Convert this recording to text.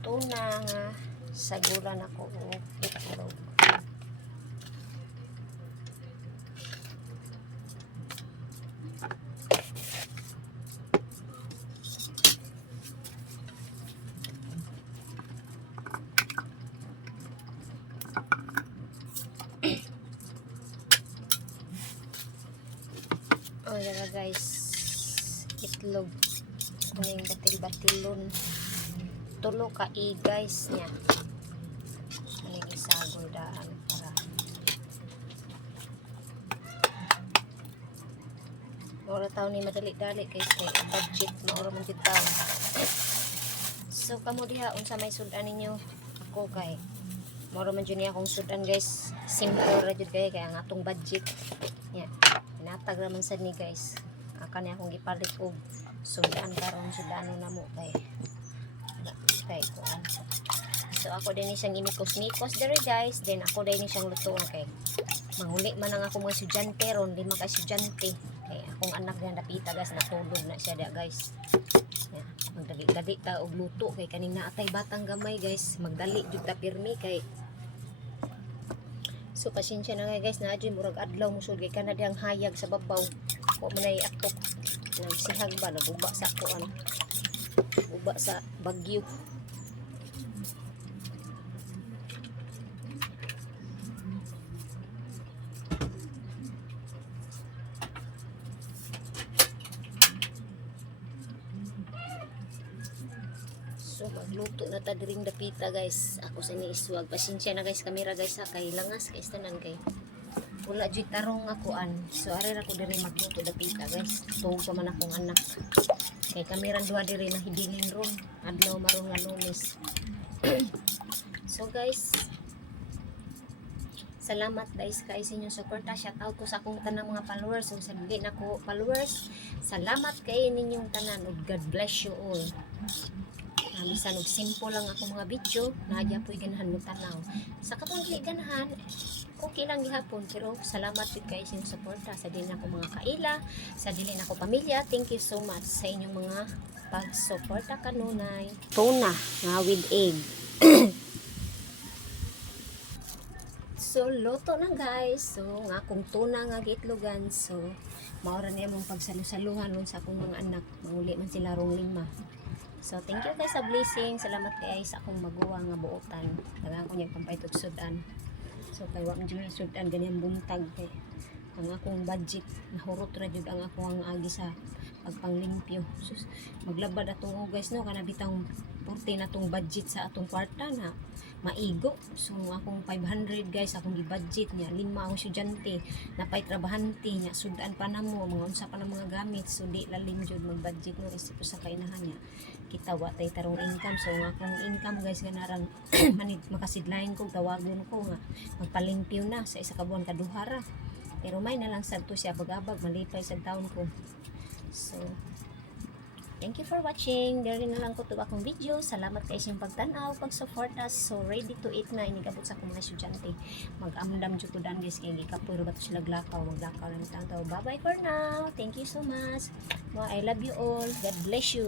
tuna nga saguran ako og itlog. O yara guys, itlog kuning batil-batilon tulo ka guys niya aning isagol daan para ora taon ni madali-dali guys kay budget maura man jud taon. So kamo diha unsa may sudan ninyo ako kay maura man jud ni akong sudan guys, simple ra jud kay ang atong budget nya natag raman sad ni guys akan ni akong gipalit og sudan karon sudano namo kay kuan. So ako din siyang imikos-mikos dere guys, then ako din siyang lutuon kay manguli man ang ako mga estudyante ron, 5 ka estudyante kay akong anak na napita guys, natulog na siya da guys. Magdali-dali ta og luto kay kaning naatay batang gamay guys, magdali jud ta pirmi kay. So pasensya na guys, na adyo murag adlaw musud kay kana dihang hayag sa babaw. Wa man ay atok nang sihag ba naguba sa kuan. Uba sa bagyo. So magluto na ta diring dapita guys. Ako sa ni iswag. Pasensya na guys, kamera guys ha kay langas kay tanan kay wala jud tarong akuan. So are ra ko diri magluto dapita guys. Tuog pa man akong anak. Kay kamera duha diri na hidingin ron. Adlaw maron nga Lunes. So guys, salamat guys kay sa inyong suporta. Shout out ko sa akong tanang mga followers. So sa hindi na ko followers, salamat kay ninyong tanan ug God bless you all. Bisan og simple lang ako mga video, nadya po'y ganahan mo tanaw. Sa katong ganahan, okay lang gihapon, pero salamat din kayo sa inyong suporta sa din ako mga kaila, sa din ako pamilya. Thank you so much sa inyong mga pagsuporta kanunay. Tuna nga with egg. So loto na guys. So nga kung tuna nga gitlogan, so maura na yung pagsalusaluhan nun sa akong mga anak. Manguli man sila rong 5. So thank you guys sa blessing. Salamat kay sa akong maguwa nga buotan. Dagan ko niyang pampaytog sudan. So kay wa man jud sudan ganyan buntag kay ang akong budget nahurot ra jud ang akong agi sa pagpanglimpyo. So maglabad atong guys no kana bitang 40 na tong budget sa atong kwarta na maigo. So akong 500 guys akong gi-budget niya 5 ang estudyante napay trabahante niya sudan pa namo mga unsa pa na mga gamit, so di lalim jud mag-budget no isip sa kainahan niya kita wa tay tarong income. So nga akong income guys ganaran manid makasidlain ko tawagon ko nga magpalimpyo na sa isa ka buwan kaduha ra, pero may na lang sad to siya bagabag malipay sa taon ko. So thank you for watching. Dere na lang ko to akong video. Salamat kay inyong pagtanaw, pag-support us. So ready to eat na inigabot sa akong mga estudyante. Mag-amdam jud to dan guys kay gikapoy ba to sila glakaw, maglakaw lang tanto. Bye bye for now. Thank you so much. I love you all. God bless you.